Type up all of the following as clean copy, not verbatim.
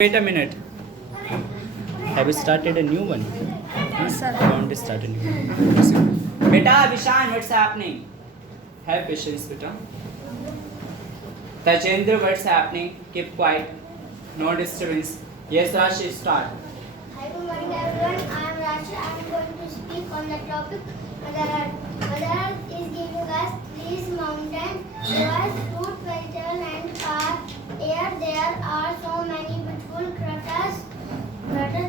Wait a minute. Have you started a new one? Yes, sir. I want to start a new one. Beta, Vishan, what's happening? Have patience, beta. Tajendra, what's happening? Keep quiet. No disturbance. Yes, Rashi, start. Hi, good morning everyone. I am Rashi. I am going to speak on the topic Mother Earth. Mother Earth is giving us trees, mountains, rivers, fruit, vegetables and cars. Here there are so many beautiful creatures.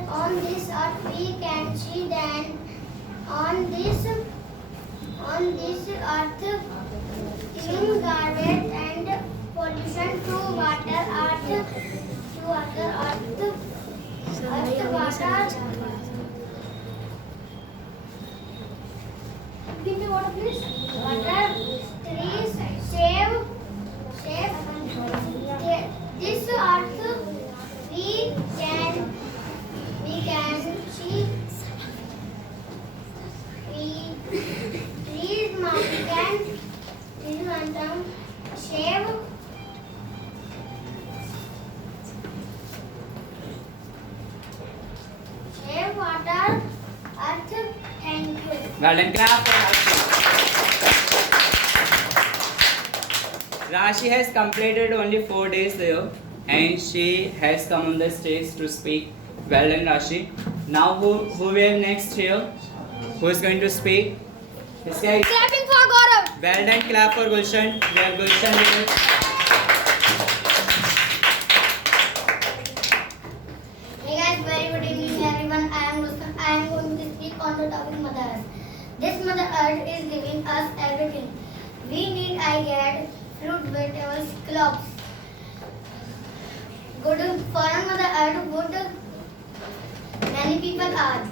On this earth we can see that on this earth clean garbage and pollution to water earth water. Give me water, please. Water, trees, save this earth. We can see trees, mountains, save. Save water, earth. Thank you. Well done. Clap for Rashi. Rashi has completed only 4 days there and she has come on the stage to speak. Well done, Rashi. Now who we have next here? Who is going to speak? This guy. Clapping for Gaurav. Well done. Clap for Gulshan. We have Gulshan with us. Hey guys, very good evening everyone. I am Rustan. I am going to speak on the topic Mother Earth. This Mother Earth is giving us everything. We need, I get fruit, vegetables, clothes. Good for Mother Earth, good. Many people are.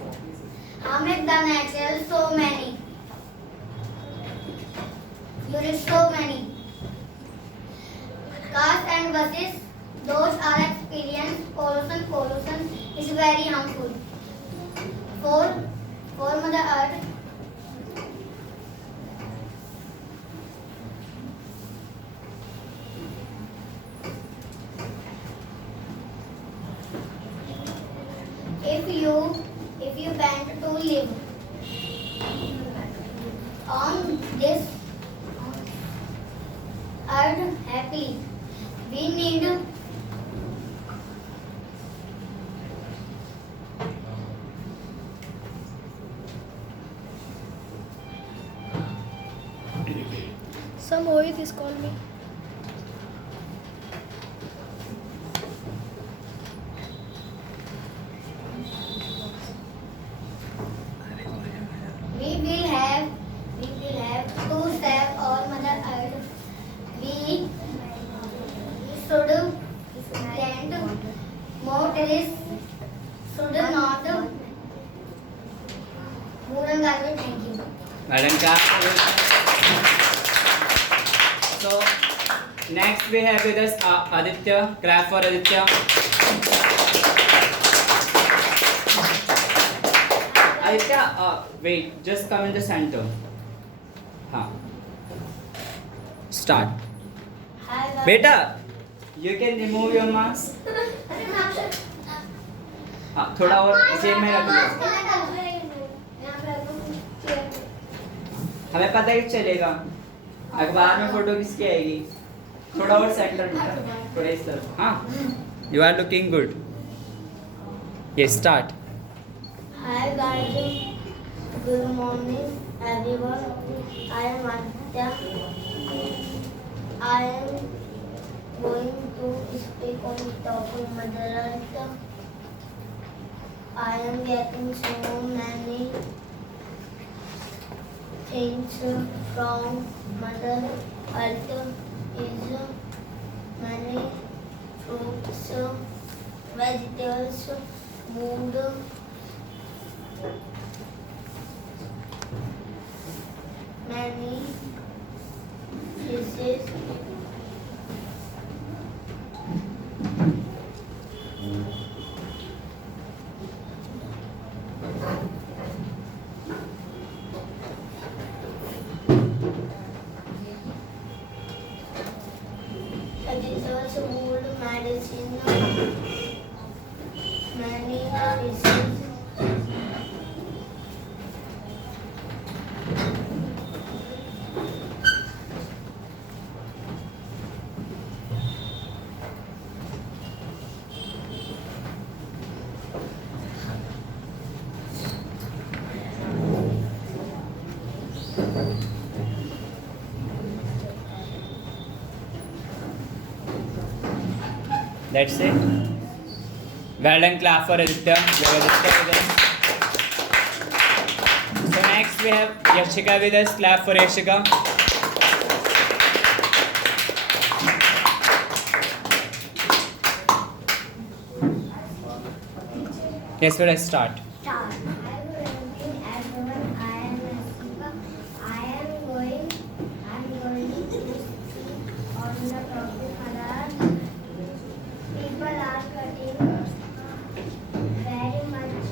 Harming the natural, so many. There is so many. Cars and buses, those are experience. Pollution is very harmful. For Mother Earth, if you want to live on this earth happily, we need Some Mohit is called me. we will have to save our Mother Earth. We should plant more trees. Should not burn garbage. Thank you. Well done. Clap for Gulshan. So next we have with us Aditya. Clap for Aditya. Aditya, wait, just come in the center. Start. Hi guys. Beta, you can remove your mask. थोड़ा और जेब में रख लो. हमें पता ही चलेगा. अखबार में फोटो किसकी आएगी? थोड़ा और सेंटर में. थोड़ा इस तरफ. हाँ. You are looking good. Yes, start. Hi guys, good morning everyone. I am Aditya. I am going to speak on the topic Mother Earth. I am getting so many things from Mother Earth. Is many fruits, vegetables, food. Many fishes, vegetables, wood, medicine, That's it. Well done, clap for Aditya. You have Aditya with us. So next we have Yashika with us. Clap for Yashika. Yes, let's start. Start. Hi, good evening, everyone. I am Rashika. I am going to speak on the topic that people are cutting very much.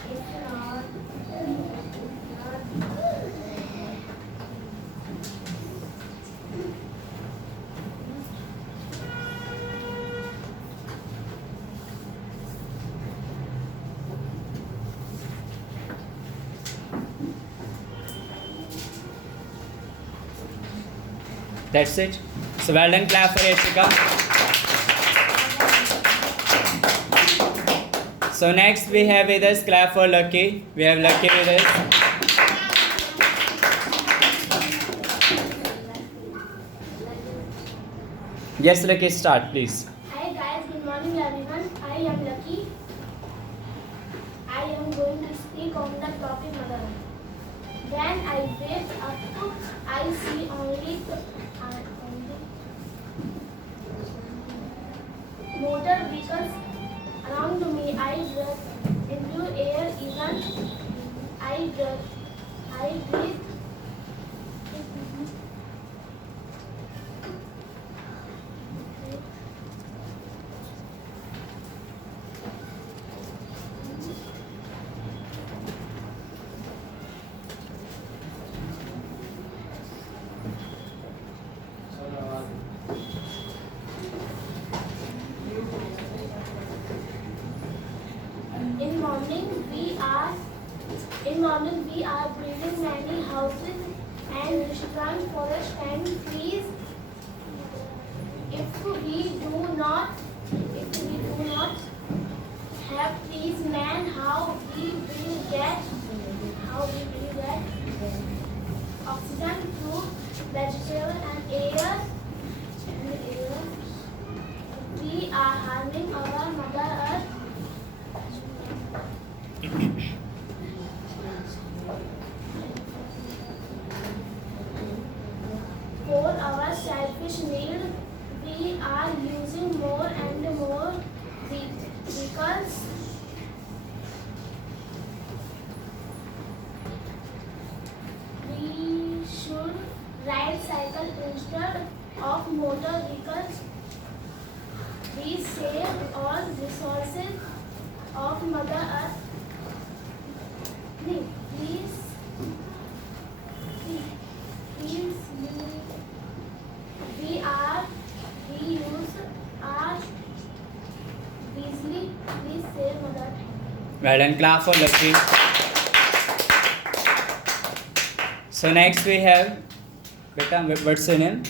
It's not. That's it. So well done, clap for Yashika. So next we have with us, clap for Lucky. We have Lucky with us. Yes, Lucky, start please. Hi guys, good morning everyone. I am Lucky. I am going to speak on the topic motherhood. When I wake up, I see only motor vehicles around me. I breathe into air, even I breathe. In morning we are building many houses and restaurants, forests and trees. If we do not have trees, man, how we will get oxygen through vegetable and air. We are harming our mother earth. For our selfish need, we are using more and more vehicles. We should ride cycle instead of motor vehicles. We save all resources of Mother Earth. Please, we use our wisely. Please save Mother Earth. Well done, clap for Lucky. So next we have, beta, what's your name?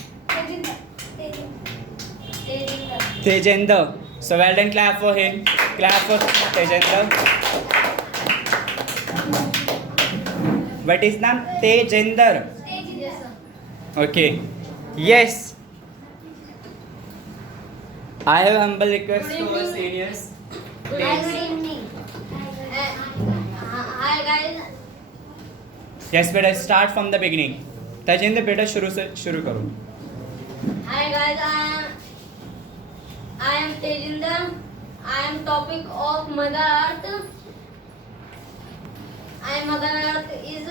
Tejendra. So well done, clap for him. Clap for Tejendra. What is name? Tejendra. Okay. Yes. I have humble request to our seniors. Hi, Please. good evening. Hi guys. Yes, बेटा start from the beginning. Tajender बेटा शुरू करो. Hi guys, I am Tejendra. I am topic of Mother Earth. Mother Earth is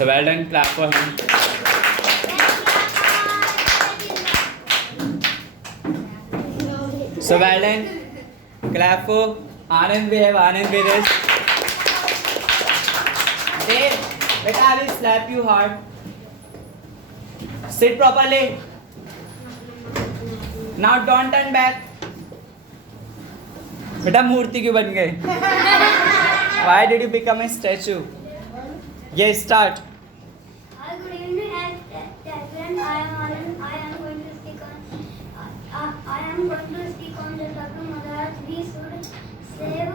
So well done, clap for him. So well done, clap for Anand. We have Anand with us. Dave, beta, I will slap you hard. Sit properly. Now don't turn back. बेटा मूर्ति क्यों बन गए? Why did you become a statue? Yes, start. Hi, good evening, everyone. I am Anand. I am going to speak on the topic Mother Earth. We should save.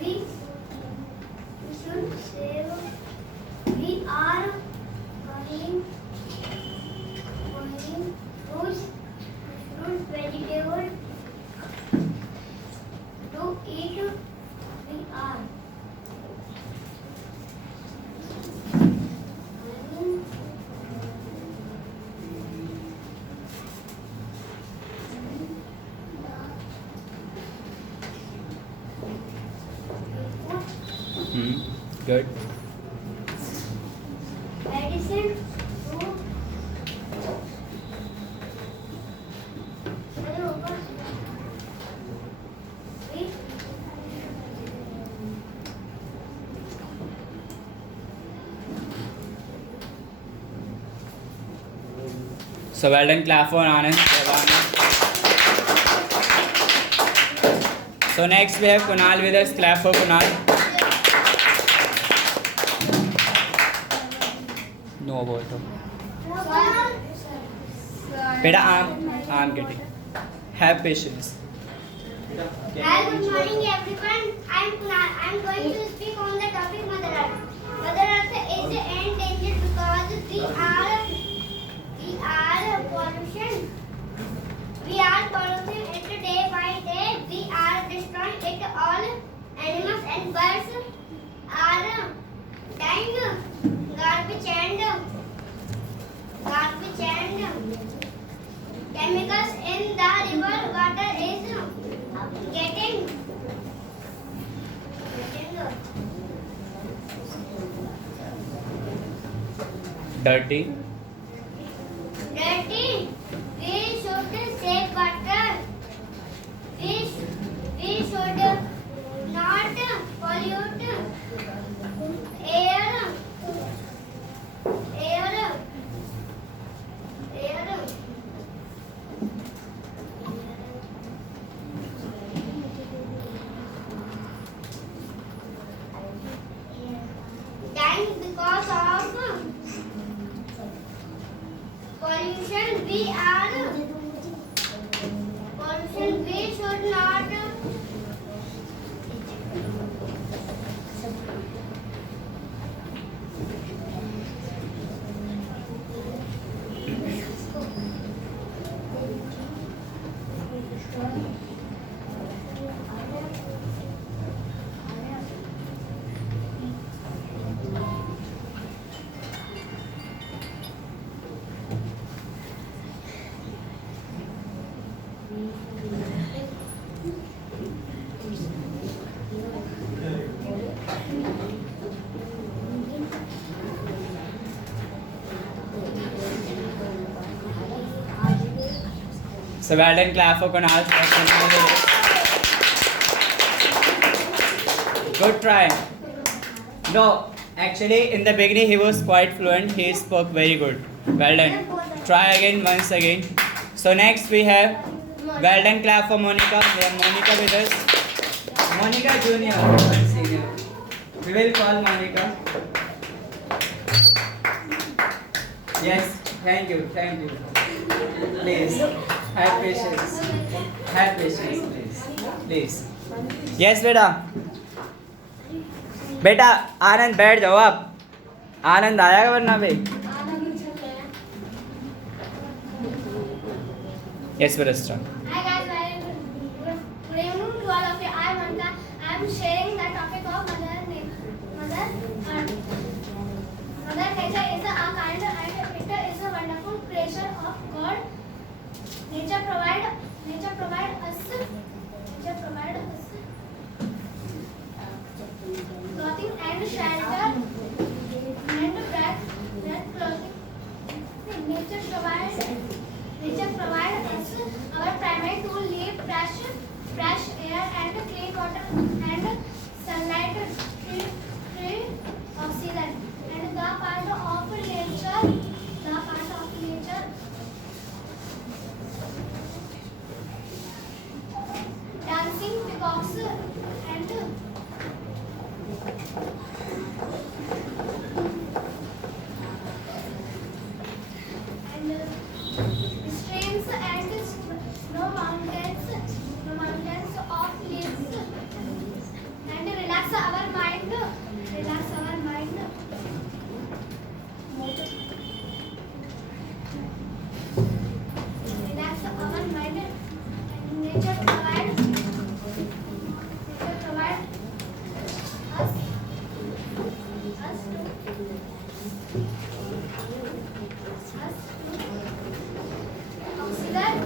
We should save. We are buying fruits, vegetables to eat. We are. Good. Medicine to So well done, clap for Anand. So next we have Kunal with us. Clap for Kunal. No water. Beta, I'm getting. Have patience. Hi, good morning everyone. I'm going to speak on the topic Mother Earth. Mother Earth is endangered because we are pollution. We are polluting it day by day. We are destroying it all. Animals and birds are dying. Garbage and chemicals in the river water is getting Dirty. We should save water. We should not pollute air. Dying because of pollution. We should not So well done, clap for Kunal. Good try. No, actually in the beginning he was quite fluent. He spoke very good. Well done. Try again, once again. So next we have well done, clap for Monica. We have Monica with us. Monica Junior, one senior. We will call Monica. Yes, thank you. Please, have patience. Please. Yes, बेटा आनंद बैठ जाओ आप. आनंद आया वरना भाई. Yes, Varastra. Hi guys, good evening to all of you. I am Monica. I am sharing the topic of Mother Earth. Mother Nature is a kind and it is a wonderful creation of God. Nature provide us. God rocks and streams and snow mountains of leaves and relax our mind. Relax our mind. Relax our mind. And nature provides us oxygen,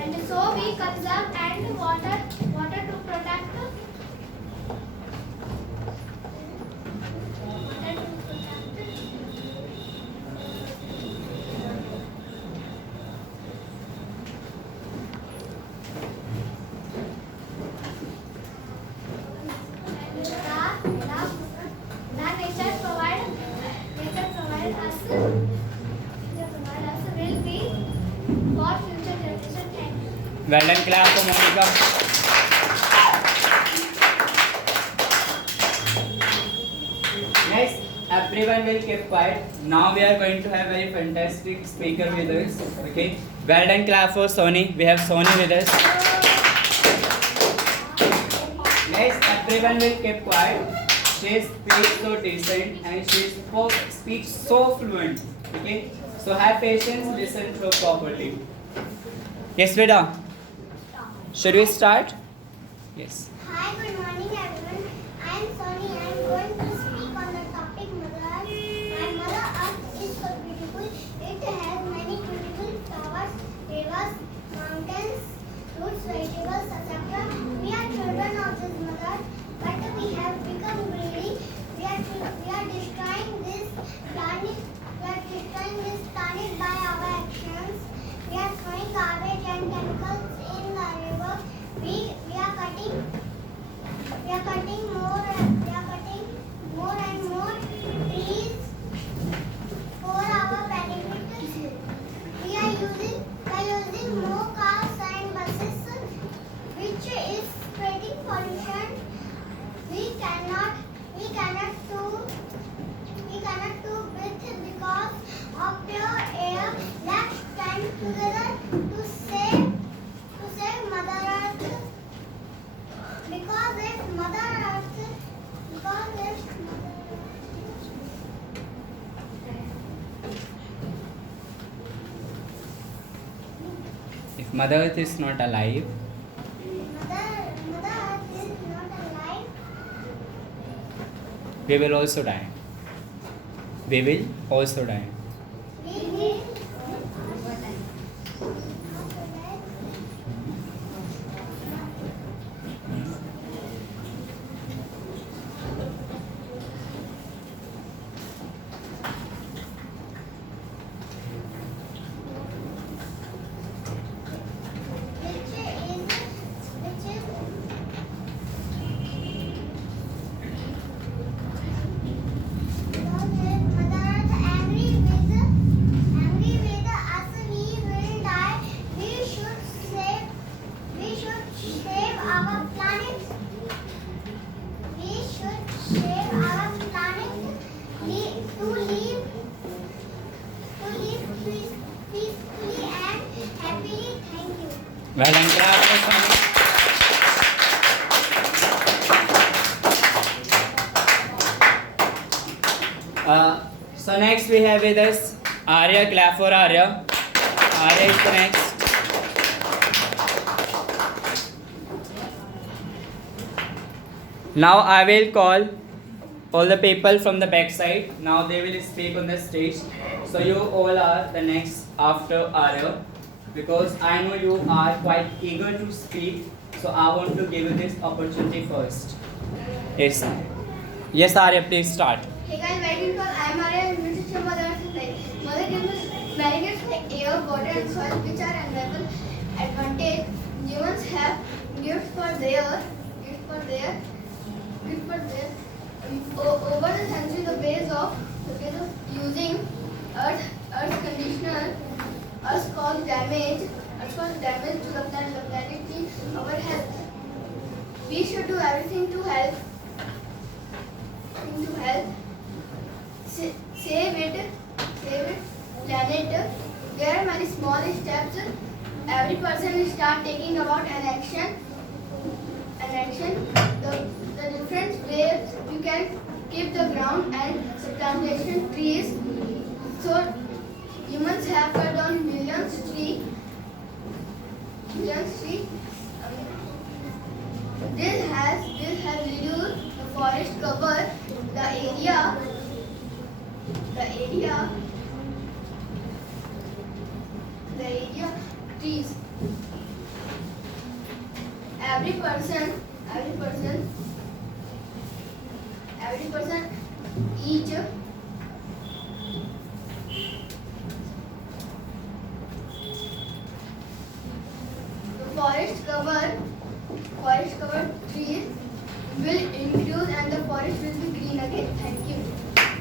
and so we conserve and water to protect. Well done, clap for Monica. Next, everyone will keep quiet. Now we are going to have a very fantastic speaker with us. Okay. Well done, clap for Sony. We have Sony with us. Next, everyone will keep quiet. She speaks so decent and she speaks so fluent. Okay. So have patience. Listen to her properly. Yes, Veda. Should we start? Yes. Hi, good morning everyone. I am Sony. I am going to speak on the topic Mother Earth. My Mother Earth is so beautiful. It has many beautiful flowers, rivers, mountains, fruits, vegetables, etc. We are children of this Mother Earth, but we have become greedy. We are destroying this planet. We are destroying this planet by our actions. We are throwing garbage and chemicals in the river. We are cutting more and more trees for our benefit. We are using more cars and buses, which is spreading pollution. We cannot do breathe because of pure air. Let's stand together to save Mother Earth. Because if Mother Earth, If Mother Earth is not alive, Mother Earth is not alive, we will also die. We will also die. we will Well done, clap for Sony. So next we have with us Arya. Clap for Arya. Arya is the next. Now I will call all the people from the back side. Now they will speak on the stage. So you all are the next after Arya, because I know you are quite eager to speak. So I want to give you this opportunity first. Yes. Yes, Arya, please start. Hey guys, welcome to I am Arya. This is your Mother Earth Life. Mother gives us many gifts like air, water, and soil, which are available advantage. Humans have gifts for their over the century. The ways of using Earth's conditioner, Earth cause damage to the planet, our health. we should do everything to help. Save it, plan it. There are many small steps. Every person will start taking about an action. The different ways you can keep the ground and plantation trees. So humans have cut down millions trees. This has reduced the forest cover, the area trees. Every person each forest cover trees will increase and the forest will be green again. Thank you.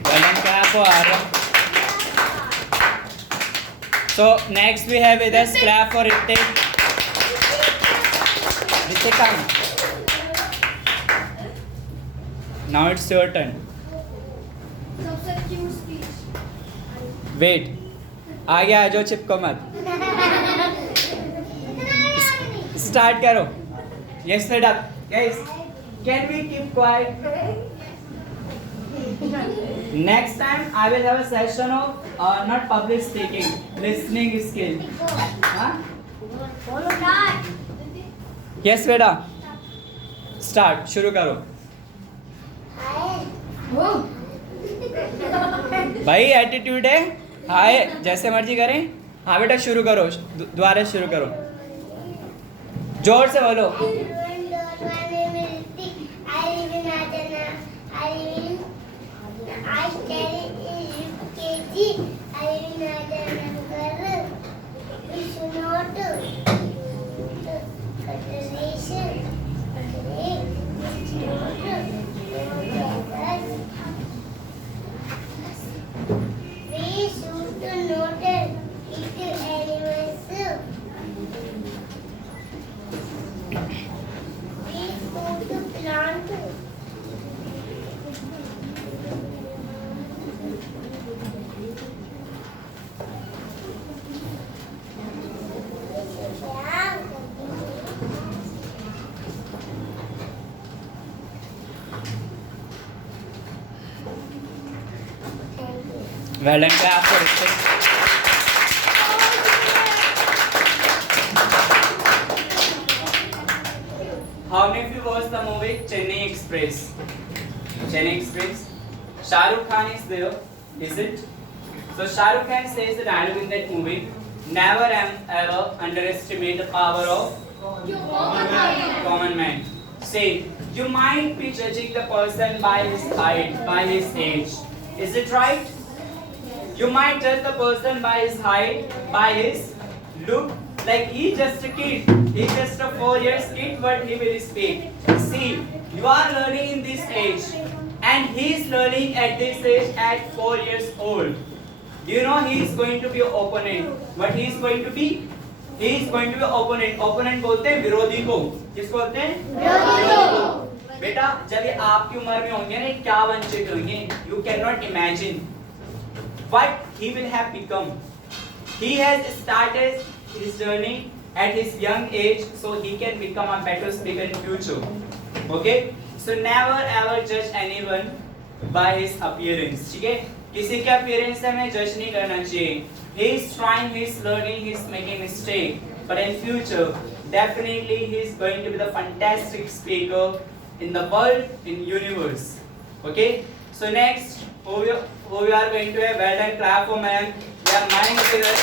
Well done, clap for Aaron. So next we have with us clap for Ritik. Ritik, come. Now it's your turn. Substitute speech. Wait. आगे आ जाओ, चिपको मत. Start करो. Yes, stand up. Guys, can we keep quiet? Next time I will have a session of not public speaking, listening skill. Huh? Yes, बेटा. Start. शुरू करो. भाई attitude है. हाय जैसे मर्जी करें. हाँ बेटा शुरू करो. दोबारा शुरू करो. जोर से बोलो. I study in UKG. I live in Rajananagar. We should not consideration. We should not eat animals. We should plant. Well done, clap for Ritik. How many of you watched the movie Chennai Express? Chennai Express. Shah Rukh Khan is there, is it? So Shah Rukh Khan says the dialogue in that movie: "Never and ever underestimate the power of common man." Say, you might be judging the person by his height, by his age. Is it right? You might judge the person by his height, by his look, like he's just a kid. He's just a 4 years kid, but he will speak. See, you are learning in this age, and he's learning at this age at 4 years old. You know he is going to be an opponent. What he is going to be? He is going to be opponent. Opponent बोलते हैं विरोधी को. किसको बोलते हैं? विरोधी को. बेटा जब ये आपकी उम्र में होंगे ना, क्या बन चुके होंगे? You cannot imagine what he will have become. He has started his journey at his young age, so he can become a better speaker in future. Okay? So never ever judge anyone by his appearance. ठीक है? किसी के appearance से हमें judge नहीं करना चाहिए. He is trying, he is learning, he is making mistake, but in future, definitely he is going to be the fantastic speaker in the world, in universe. Okay? So next, who we are going to have? Well done, clap for man. We are Mayank with us.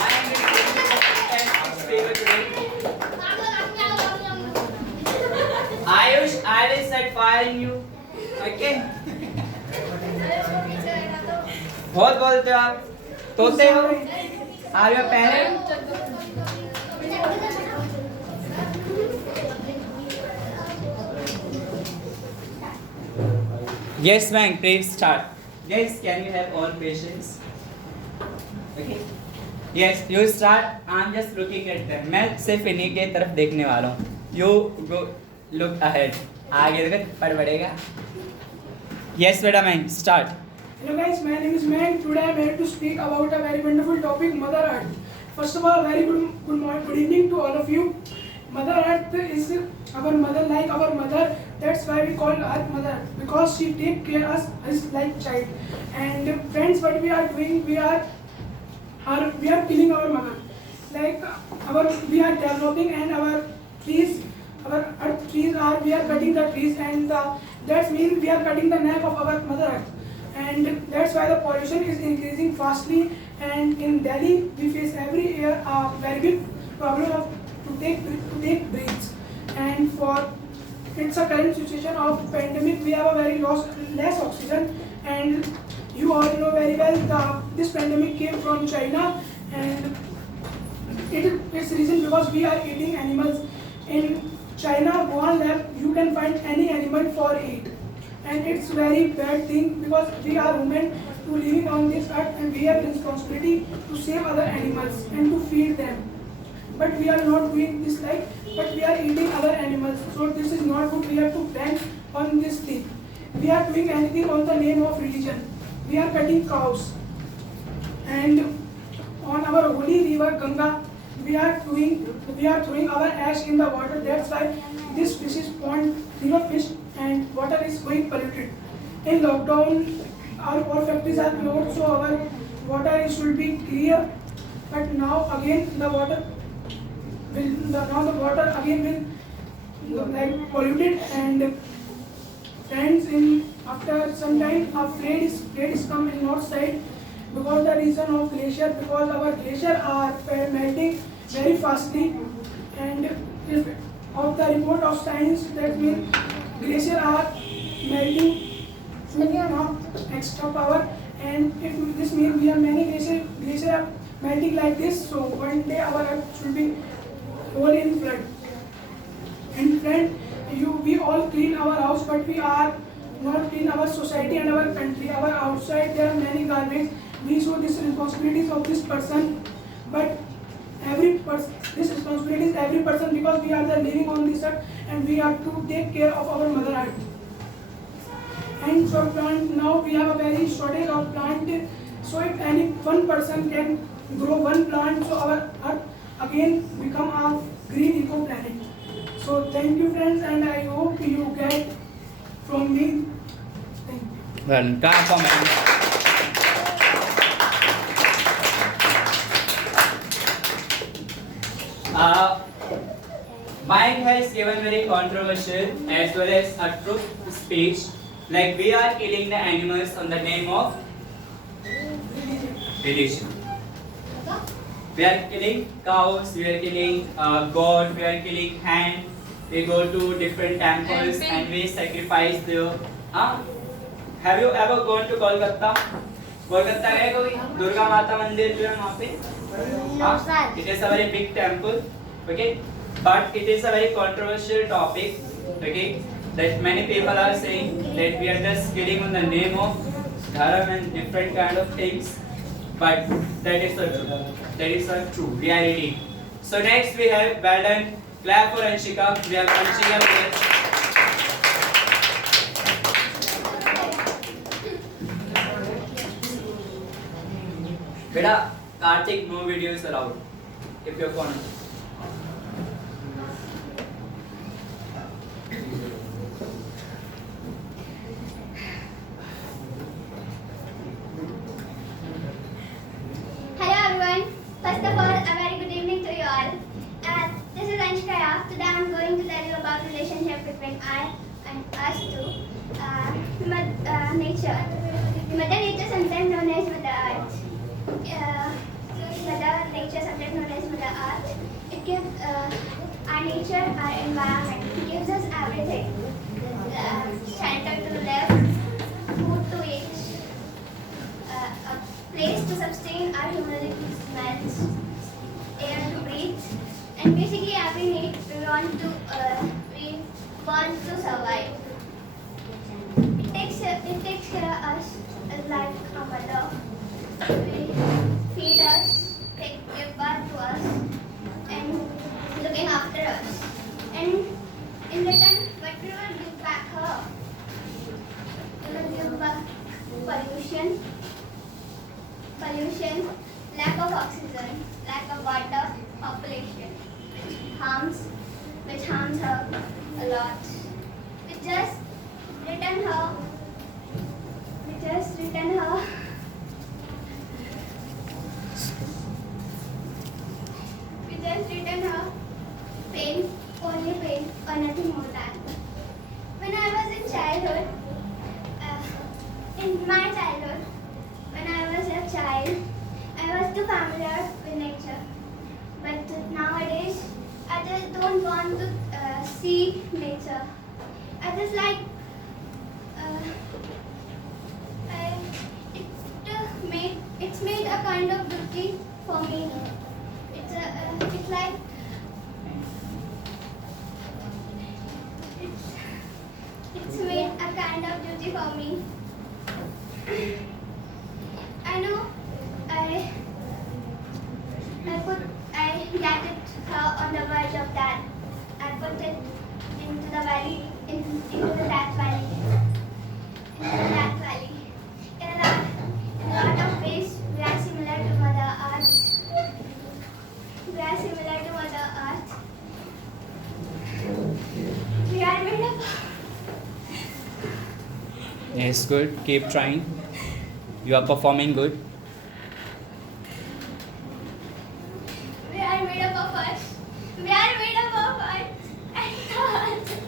Mayank is going to be the fantastic speaker today. Ayush, I will set fire in you. Okay? बहुत बोलते हो आप. तोते हो. Are you a parent? Yes, ma'am. Please start. Yes, can you have all patience? Okay. Yes, you start. I'm just looking at them. मैं सिर्फ इन्हीं के तरफ देखने वाला हूँ. You go. look ahead. आगे देखो पढ़ पड़ेगा. Yes, बेटा मैं start. Hello guys, my name is Mayank. Today I am here to speak about a very wonderful topic, Mother Earth. First of all, very good evening to all of you. Mother Earth is our mother, like our mother. That's why we call her Mother, because she take care us as like child. And friends, what we are doing, we are killing our mother. Like we are developing and our trees, our earth trees are, we are cutting the trees, and that means we are cutting the neck of our Mother Earth. And that's why the pollution is increasing fastly. And in Delhi, we face every year a very big problem of to take breaths. And for it's a current situation of pandemic, we have a very less oxygen. And you all know very well this pandemic came from China, and it's reason because we are eating animals. In China, Wuhan lab, you can find any animal for eat. And it's very bad thing, because we are women who living on this earth, and we have responsibility to save other animals and to feed them. But we are not doing this, but we are eating other animals. So this is not good. We have to ban on this thing. We are doing anything on the name of religion. We are cutting cows. And on our holy river Ganga, we are throwing our ash in the water. That's why this fish is pond, river fish, and water is going polluted. In lockdown, our factories are closed, so our water should be clear. But now again the water again will like polluted. And friends, after some time a flood is come in north side, because the reason of glacier, because our glacier are melting very fastly. And if of the report of science, that means glacier are melting, so we are not extra power. And if this means we have many glacier are melting like this, so one day our earth should be all in flood. And friend, we all clean our house, but we are not clean our society and our country. Our outside there are many garbage. We show this responsibilities of this person, but this responsibility is every person, because we are the living on this earth, and we have to take care of our Mother Earth. And for plant, now we have a very shortage of plant. So if any one person can grow one plant, so our earth again become a green eco planet. So thank you friends, and I hope you get from me. Thank you. Well, clap for me. Mike has given very controversial as well as a truth speech. Like, we are killing the animals on the name of religion. We are killing cows, we are killing goat, we are killing hen. We go to different temples and we sacrifice there. Have you ever gone to Kolkata? Kolkata गए कोई? दुर्गा माता मंदिर जो है वहाँ पे? It is a very big temple, okay? But it is a very controversial topic, okay? That many people are saying that we are just killing on the name of dharma and different kind of things. But that is the truth. That is the true reality. So next we have well done. Clap for Anshika. We have Anshika here. Beta, Karthik, no videos allowed. If your phone. Hello everyone. First of all, a very good evening to you all. This is Anshkaya. Today I am going to tell you about relationship between I and us two. Nature. Mother Nature, sometimes known as Mother Earth. Mother Nature, sometimes known as Mother Earth. It gives our nature, our environment. It gives us everything. Shelter to live, food to eat, a place to sustain our humanity smells, air to breathe, and basically every need we want to survive. It takes care of us like a mother. We feed us, give birth to us, and looking after us. And in return, pollution, lack of oxygen, lack of water, population, which harms her a lot. We just written her pain, only pain, or nothing more than. When I was in childhood, in my childhood, when I was a child, I was too familiar with nature. But nowadays, I just don't want to see nature. I just like it's made a kind of beauty for me. It's like it's made a kind of beauty for me. I know I got it on the verge of that. I put it into the valley, into that valley. In a lot of ways, we are similar to Mother Earth. We are made of. Yes, good. Keep trying. You are performing good. We are made up of earth. We are made up of earth and earth.